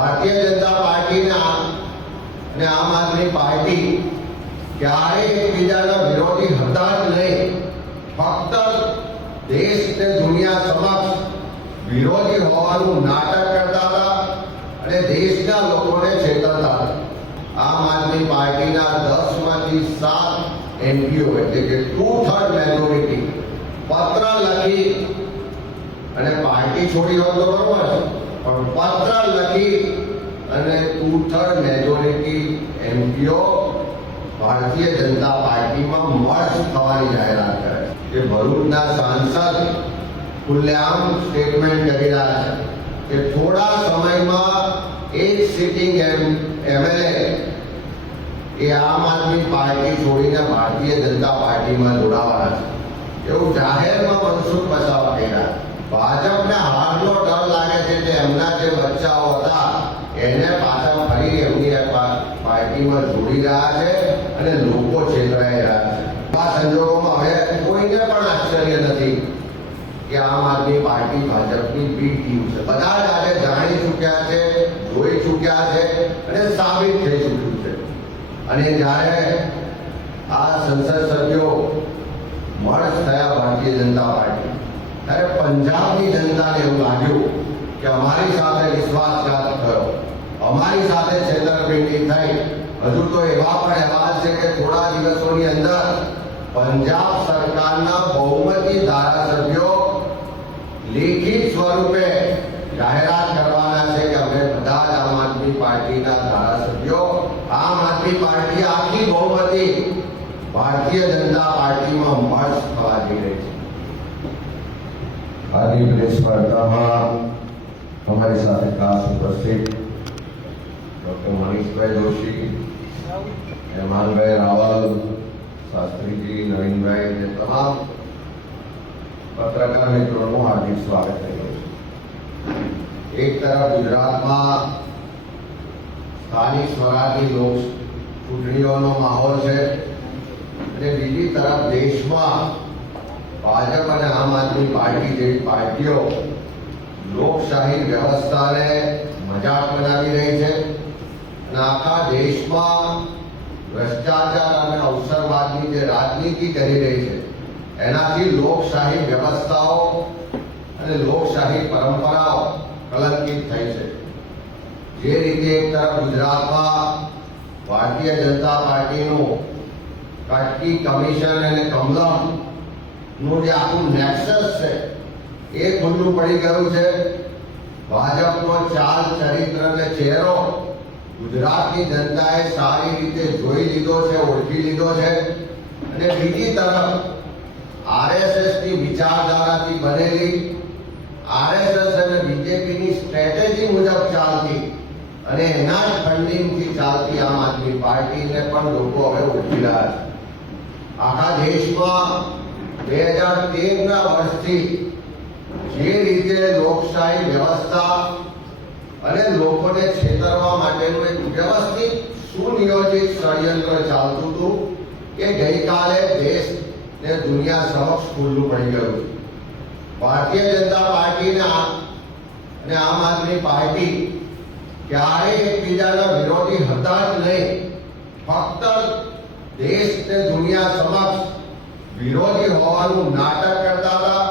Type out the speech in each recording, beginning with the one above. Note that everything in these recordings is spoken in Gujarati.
ભારતીય જનતા પાર્ટી અને આમ આદમી પાર્ટી ક્યારેય એકબીજાના વિરોધી હતા જ નહીં, ફક્ત દેશ ને દુનિયા સમક્ષ વિરોધી હોવાનું નાટક કરતા હતા અને દેશના લોકોને છેતરતા હતા. આમ આદમી પાર્ટીના 10 માંથી 7 એમપીઓ એટલે કે 2/3 મેજોરિટી પત્ર લખી અને પાર્ટી છોડી હોત તો બરોબર છે, પણ પત્ર લખી અને 2/3 મેજોરિટી એમપીઓ ભારતીય જનતા પાર્ટીમાં મર્જ થવાની જાહેરાત કરે છે. ભરૂચના સાંસદ ખુલ્લેઆમ સ્ટેટમેન્ટ કરી રહ્યા છે કે થોડા સમયમાં એક સિટિંગ એમએલએ એ આમ આદમી પાર્ટી છોડીને ભારતીય જનતા પાર્ટીમાં જોડાવાના છે, એવું જાહેરમાં મનસુખ વસાવા કર્યા. ભાજપને હારનો ડર લાગે છે કે એમના જે બચ્ચાઓ હતા એને પાછા ફરી એમની પાર્ટીમાં જોડી રહ્યા છે અને લોકો છેતરાઈ રહ્યા છે. આ સંજોગોમાં હવે કોઈને પણ આશ્ચર્ય નથી કે આમ આદમી પાર્ટી ભાજપની બી ટીમ છે. બધા જ આજે જાણી ચૂક્યા છે, જોઈ ચૂક્યા છે અને સાબિત થઈ ચૂક્યું છે. અને જ્યારે આ સંસદ સભ્યો મર્જ થયા ભારતીય જનતા પાર્ટી, ત્યારે પંજાબની જનતાને એવું લાગ્યું કે અમારી સાથે વિશ્વાસઘાત થયો, અમારી સાથે છેતરપિંડી થઈ. હજુ તો એવા પણ અહેવાલ છે કે થોડા દિવસોની અંદર પંજાબ સરકારના બહુમતી ધારાસભ્યો લેખિત સ્વરૂપે જાહેરાત કરવાના છે કે અમે બધા જ આમ આદમી પાર્ટીના ધારાસભ્યો, આમ આદમી પાર્ટી આખી બહુમતી ભારતીય જનતા પાર્ટીમાં મર્જ થવા જઈ રહી છે. આજની પ્રેસ વાર્તામાં અમારી સાથે ખાસ ઉપસ્થિત ડોક્ટર મનીષભાઈ જોશી, હેમાંગભાઈ રાવલ, શાસ્ત્રીજી, નવીનભાઈ અને તમામ પત્રકાર મિત્રોનું હાર્દિક સ્વાગત કર્યું છે. એક તરફ ગુજરાતમાં સ્થાનિક સ્વરાજની લોક ચૂંટણીઓનો માહોલ છે અને બીજી તરફ દેશમાં ભાજપ અને આમ આદમી પાર્ટી જેવી પાર્ટીઓ લોકશાહી વ્યવસ્થાને મજાક બનાવી રહી છે અને આખા દેશમાં ભ્રષ્ટાચાર અને અવસરવાદની જે રાજનીતિ કરી રહી છે એનાથી લોકશાહી વ્યવસ્થાઓ અને લોકશાહી પરંપરાઓ કલંકિત થઈ છે. જે રીતે એક તરફ ગુજરાતમાં ભારતીય જનતા પાર્ટીનું કટકી કમિશન અને કમલમ નું જે આખું નેક્સસ છે એ ખુલ્લું પડી ગયું છે. ભાજપનો ચાલ ચરિત્ર અને ચહેરો ગુજરાતની જનતાએ સારી રીતે જોઈ લીધો છે, ઓળખી લીધો છે. અને બીજી તરફ આરએસએસની વિચારધારાથી બનેલી, આરએસએસ અને બીજેપીની સ્ટ્રેટેજી મુજબ ચાલતી અને એના જ ફંડિંગથી ચાલતી આમ આદમી પાર્ટીને પણ લોકો હવે ઓળખી રહ્યા છે. આખા દેશમાં 2013ના વર્ષથી જે રીતે લોકશાહી વ્યવસ્થા અને લોકોને છેતરવા માટેનું એક વ્યવસ્થિત સુનિયોજિત ષડયંત્ર ચાલતું હતું કે ગઈકાલે દેશ ને દુનિયા સમક્ષ ખુલ્લું પડી ગયું. ભારતીય જનતા પાર્ટી અને આમ આદમી પાર્ટી ક્યારેય એકબીજાના વિરોધી હતા જ નહીં, ફક્ત દેશ ને દુનિયા સમક્ષ વિરોધી હોવાનું નાટક કરતા હતા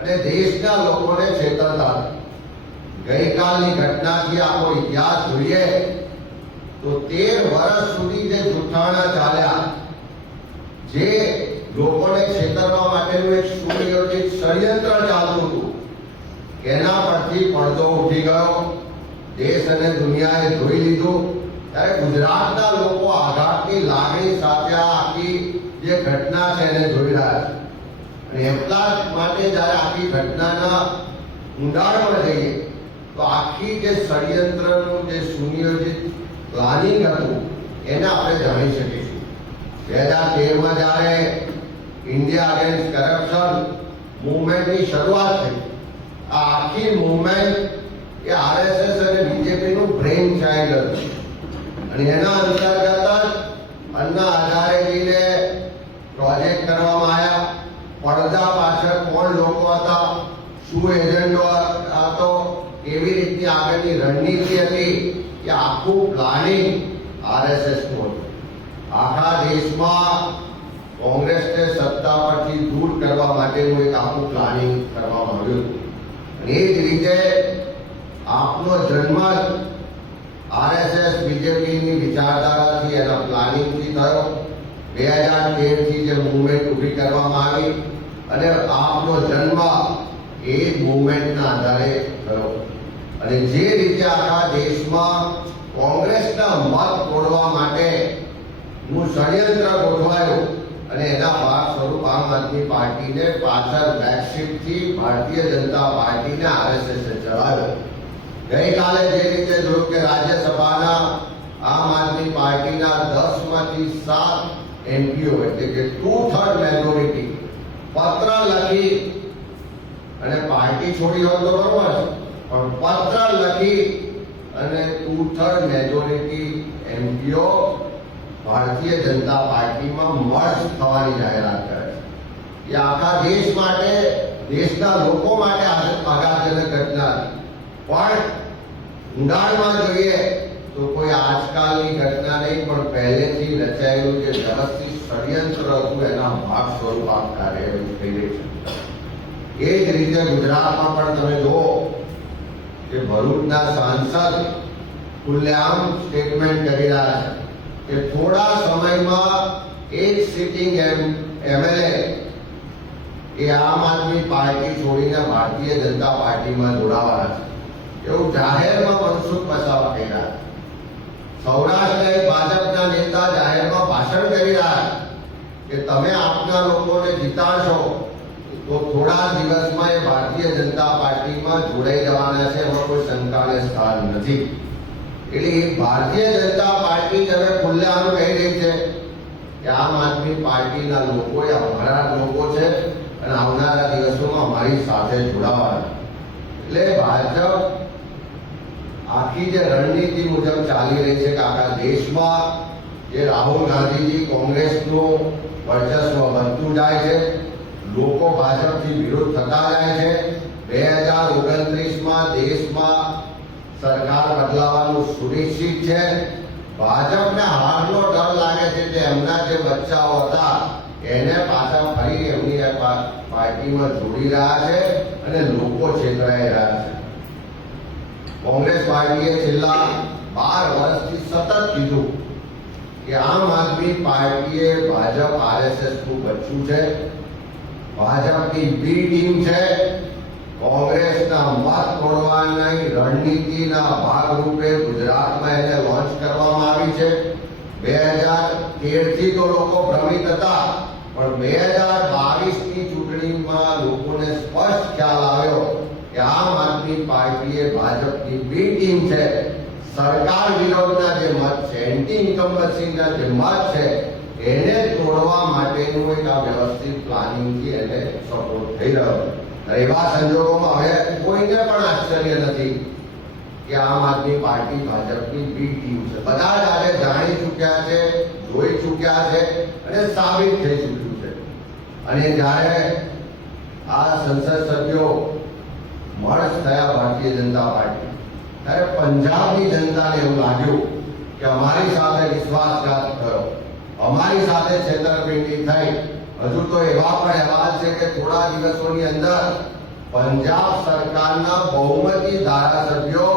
અને દેશના લોકોને છેતરતા હતા. ગઈકાલની ઘટનાથી આપણો ઇતિહાસ જોઈએ તો 13 વર્ષ સુધી જે જૂઠાણા ચાલ્યા, જે લોકોને છેતરવા માટેનું એક સુનિયોજિત ષડયંત્ર ચાલતું હતું, એના પરથી પડદો ઉઠી ગયો. દેશ અને દુનિયાએ જોઈ લીધું. ત્યારે ગુજરાતના લોકો આઘાતની લાગણી સાથે આ આખી જે ઘટના છે એને જોઈ રહ્યા છે. અને એટલા જ માટે જ્યારે આખી ઘટનાના ઊંડાણમાં જઈએ તો આખી જે ષડયંત્રનું જે સુનિયોજિત પ્લાનિંગ હતું એને આપણે જાણી શકીશું. 2013માં જ્યારે ઇન્ડિયા અગેન્સ્ટ કરપ્શન મૂવમેન્ટની શરૂઆત થઈ, આ આખી મૂવમેન્ટ એ આરએસએસ અને બીજેપીનું બ્રેઇન ચાઇલ્ડ હતું. અને એના અંતર્ગત જ અન્ના હજારેજીને પ્રોજેક્ટ કરવામાં આવ્યા. પડદા પાછળ કોણ લોકો હતા, શું એજન્ડો હતો, કેવી રીતની આગળની રણનીતિ હતી, કરી કે આખું પ્લાનિંગ આરએસએસ નું હતું. આખા દેશમાં કોંગ્રેસને સત્તા પરથી દૂર કરવા માટેનું એક આખું પ્લાનિંગ કરવામાં આવ્યું. અને એ જ રીતે આપનો જન્મ આરએસએસ બીજેપીની વિચારધારાથી એના પ્લાનિંગથી થયો. 2013 થી જે મૂવમેન્ટ ઊભી કરવામાં આવી અને આપનો જન્મ એ મૂવમેન્ટના આધારે થયો. અને જે રીતે આખા દેશમાં કોંગ્રેસના મત તોડવા માટે નું ષડયંત્ર ગોઠવાયું અને એના ભાગ સ્વરૂપ આમ આદમી પાર્ટીને પાછળ બેકશીટથી ભારતીય જનતા પાર્ટીને આરએસએસે ચલાવ્યો. ગઈકાલે જે રીતે જોયું કે રાજ્યસભાના આમ આદમી પાર્ટીના 10 માંથી 7 એમપીઓ એટલે કે 2/3 મેજોરિટી પત્ર લખી અને પાર્ટી છોડી હોત તો બરોબર છે, પણ પત્ર લખી અને 2/3 મેજોરિટી એમપીઓ ભારતીય જનતા પાર્ટીમાં મર્જ થવાની જાહેરાત કરે છે. એ આખા દેશ માટે, દેશના લોકો માટે આઘાતજનક ઘટના, પણ ઊંડાણમાં જોઈએ તો કોઈ આજકાલની ઘટના નહીં, પણ પહેલેથી રચાયેલું જે વ્યવસ્થિત ષડયંત્ર હતું એના ભાગ સ્વરૂપ આ કાર્ય થઈ રહી છે. એ જ રીતે ગુજરાતમાં પણ તમે જુઓ કે ભરૂચના સાંસદ ખુલ્લેઆમ સ્ટેટમેન્ટ કરી રહ્યા છે કે થોડા સમયમાં એક સિટિંગ એમએલએ એ આમ આદમી પાર્ટી છોડીને ભારતીય જનતા પાર્ટીમાં જોડાવાના છે, એવું જાહેરમાં મનસુખ વસાવા કહી રહ્યા છે. સૌરાષ્ટ્રના એક ભાજપના નેતા જાહેરમાં ભાષણ કરી રહ્યા કે તમે આપના લોકોને જીતાડશો તો થોડા દિવસમાં એ ભારતીય જનતા પાર્ટીમાં જોડાઈ જવાના છે, એમાં કોઈ શંકાને સ્થાન નથી. એટલે ભારતીય જનતા પાર્ટી હવે ખુલ્લેઆમ કહી રહી છે કે આમ આદમી પાર્ટીના લોકો એ અમારા લોકો છે અને આવનારા દિવસોમાં અમારી સાથે જોડાવાના. એટલે ભાજપ આખી જે રણનીતિ મુજબ ચાલી રહી છે કે આખા દેશમાં જે રાહુલ ગાંધીજી કોંગ્રેસનું વર્ચસ્વ વધતું જાય છે, લોકો ભાજપથી વિરોધ થતા જાય છે. 2029માં દેશમાં સરકાર બદલાવાનું સુનિશ્ચિત છે. ભાજપને હારનો ડર લાગે છે કે એમના જે બચ્ચાઓ હતા એને પાછા ફરી એમની પાર્ટીમાં જોડી રહ્યા છે અને લોકો છેતરાઈ રહ્યા છે. કોંગ્રેસ પાર્ટીએ છેલ્લા 12 વર્ષથી સતત કીધું કે આમ આદમી પાર્ટીએ ભાજપ આરએસએસ નું બચ્ચું છે, ભાજપની બી ટીમ છે. કોંગ્રેસના મત તોડવાની રણનીતિના ભાગરૂપે ગુજરાતમાં એને લોન્ચ કરવામાં આવી છે. 2013 થી તો લોકો ભ્રમિત હતા, પણ 2022ની ચૂંટણીમાં લોકોને સ્પષ્ટ ખ્યાલ આવ્યો કે આમ આદમી પાર્ટીએ ભાજપની બી ટીમ છે. સરકાર વિરોધના જે મત છે, એન્ટી ઇન્કમ્બન્સીના જે મત છે, એને તોડવા માટેનું એક આ વ્યવસ્થિત પ્લાનિંગથી એને સપોર્ટ થઈ રહ્યો. એવા સંજોગોમાં હવે કોઈને પણ આશ્ચર્ય નથી કે આમ આદમી પાર્ટી ભાજપની બી ટીમ છે. બધા જ આજે જાણી ચૂક્યા છે, જોઈ ચૂક્યા છે અને સાબિત થઈ ચૂક્યું છે. અને જ્યારે આ સંસદ સભ્યો મર્જ થયા ભારતીય જનતા પાર્ટી, ત્યારે પંજાબની જનતાને એવું લાગ્યું કે અમારી સાથે વિશ્વાસઘાત થયો, અમારી સાથે છેતરપિંડી થઈ. હજુ તો એવા પણ અહેવાલ છે કે થોડા દિવસોની અંદર પંજાબ સરકારના બહુમતી ધારાસભ્યો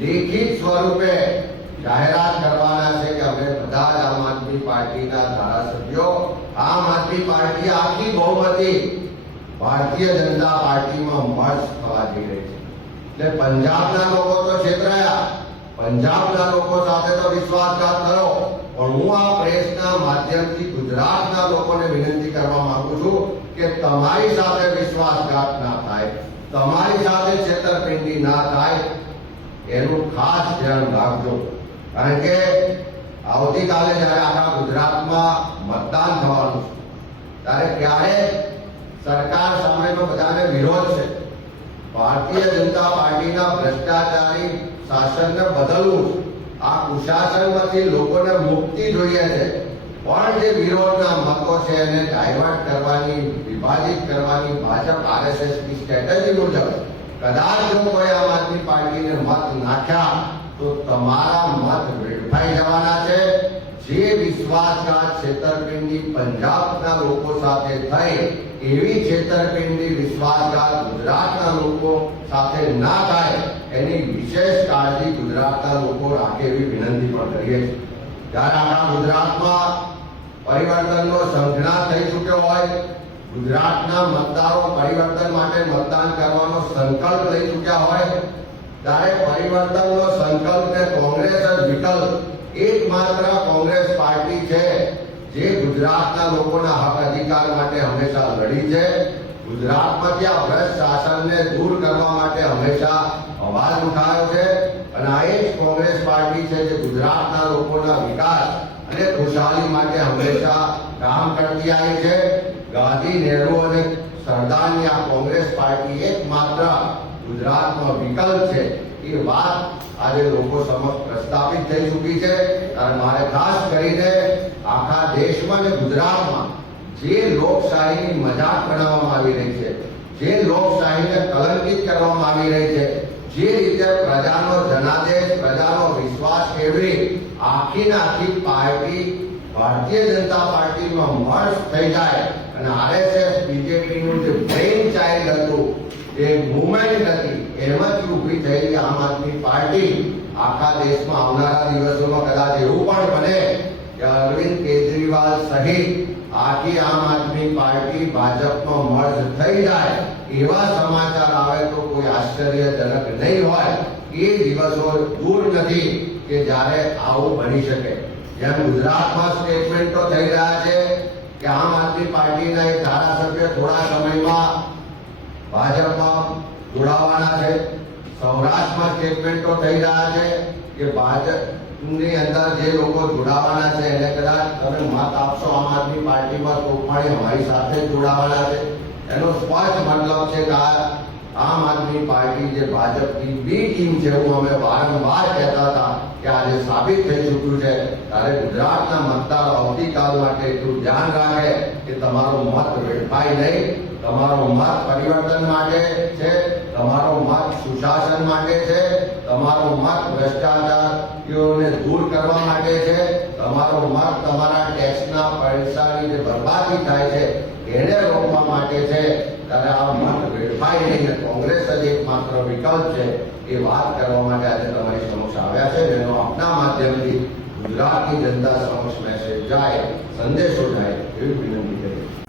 લેખિત સ્વરૂપે જાહેરાત કરવાના છે કે અમે બધા જ આમ આદમી પાર્ટીના ધારાસભ્યો, આમ આદમી પાર્ટી આખી બહુમતી ભારતીય જનતા પાર્ટીમાં મર્જ થવા જઈ રહી છે. એટલે પંજાબના લોકો તો છેતરાયા, પંજાબના લોકો સાથે તો વિશ્વાસઘાત થયો, પણ હું આ પ્રેસના માધ્યમથી ગુજરાતના લોકોને વિનંતી કરવા માંગુ છું કે તમારી સાથે વિશ્વાસઘાત ના થાય, તમારી સાથે છેતરપિંડી ના થાય, એનું ખાસ ધ્યાન રાખજો. કારણ કે આવતીકાલે જ્યારે આખા ગુજરાતમાં મતદાન થવાનું છે, ત્યારે ક્યારે સરકાર સામેનો બધાને વિરોધ છે. ભારતીય જનતા પાર્ટીના ભ્રષ્ટાચારી શાસનને બદલવું, આ કુશાસનમાંથી લોકોને મુક્તિ જોઈએ છે, પણ જે વિરોધના મતો છે એને ડાયવર્ટ કરવાની, વિભાજિત કરવાની ભાજપ આરએસએસની સ્ટ્રેટેજી મુજબ કદાચ જો કોઈ આમ આદમી પાર્ટીને મત નાખ્યા તો તમારા મત વેડફાઈ જવાના છે। જે વિશ્વાસઘાત છેતરપિંડી પંજાબના લોકો સાથે થઈ એવી છેતરપિંડી વિશ્વાસઘાત ગુજરાતના લોકો સાથે ના થાય એની વિશેષ કાળજી ગુજરાતના લોકો રાખે એવી વિનંતી પણ કરીએ છીએ। જ્યારે આખા ગુજરાતમાં પરિવર્તનનો સંઘર્ષ થઈ ચૂક્યો હોય, ગુજરાતના મતદારો પરિવર્તન માટે મતદાન કરવાનો સંકલ્પ લઈ ચૂક્યા હોય, ત્યારે પરિવર્તનનો સંકલ્પને કોંગ્રેસ જ વિકલ્પ એકમાત્ર કોંગ્રેસ પાર્ટી છે જે ગુજરાતના લોકોના હક અધિકાર માટે હંમેશા લડી છે। ગુજરાતમાંથી આ ભ્રષ્ટ શાસનને દૂર કરવા માટે હંમેશા અવાજ ઉઠાવ્યો છે અને આ એ જ કોંગ્રેસ પાર્ટી છે જે ગુજરાતના લોકોના વિકાસ અને ખુશહાલી માટે હંમેશા કામ કરતી આવી છે। ગાંધી, નહેરુ અને સરદારની આ કોંગ્રેસ પાર્ટી એકમાત્ર ગુજરાતમાં વિકલ્પ છે એ વાત આજે લોકો સમક્ષ પ્રસ્થાપિત થઈ ચૂકી છે। અને મારે ખાસ કરીને આખા દેશમાં અને ગુજરાતમાં જે લોકશાહીની મજાક બનાવવામાં આવી રહી છે, જે લોકશાહીને કલંકિત કરવામાં આવી રહી છે, જે રીતે પ્રજાનો જનાદેશ, પ્રજાનો વિશ્વાસ કેળવી આખી પાર્ટી ભારતીય જનતા પાર્ટીમાં મર્જ થઈ જાય અને આરએસએસ બીજેપીનું જે બ્રેઇન ચાઇલ્ડ હતું, જે મુવમેન્ટ હતી, એમાંથી ઊભી થયેલી આમ આદમી પાર્ટી આખા દેશમાં આવનારા દિવસોમાં કદાચ એવું પણ બને કે અરવિંદ કેજરીવાલ સહિત આખી આમ આદમી પાર્ટી ભાજપમાં મર્જ થઈ જાય એવા સમાચાર આવે તો કોઈ આશ્ચર્યજનક નહીં હોય। એ દિવસો દૂર નથી કે જ્યારે આવું બની શકે। જેમ ગુજરાતમાં સ્ટેટમેન્ટો થઈ રહ્યા છે કે આમ આદમી પાર્ટીના એક ધારાસભ્ય થોડા સમયમાં ભાજપમાં જોડાવાના છે, સૌરાષ્ટ્રમાં સ્ટેટમેન્ટો થઈ રહ્યા છે કે ભાજપની અંદર જે લોકો જોડાવાના છે એને કદાચ તમે મત આપશો આમ આદમી પાર્ટીમાં તો પણ અમારી સાથે જોડાવાના છે। એનો સ્પષ્ટ મતલબ છે કે આમ આદમી પાર્ટી જે ભાજપની બી ટીમ છે, એવું અમે વારંવાર કહેતા હતા કે આજે સાબિત થઈ ચૂક્યું છે। ત્યારે ગુજરાતના મતદારો આવતીકાલ માટે એટલું ધ્યાન રાખે કે તમારો મત વેડફાય નહીં, તમારો મત પરિવર્તન માટે છે, તમારો મત સુશાસન માટે છે, તમારો મત ભ્રષ્ટાચારીઓને દૂર કરવા માટે છે, તમારો મત તમારા ટેક્સના પૈસાની જે બરબાદી થાય છે એને રોકવા માટે છે। ત્યારે આ મત વેડફાય નહીં, કોંગ્રેસ જ એકમાત્ર વિકલ્પ છે એ વાત કરવા માટે આજે તમારી સમક્ષ આવ્યા છે। એનો આપના માધ્યમથી ગુજરાતની જનતા સમક્ષ મેસેજ જાય, સંદેશો જાય એવી વિનંતી કરી।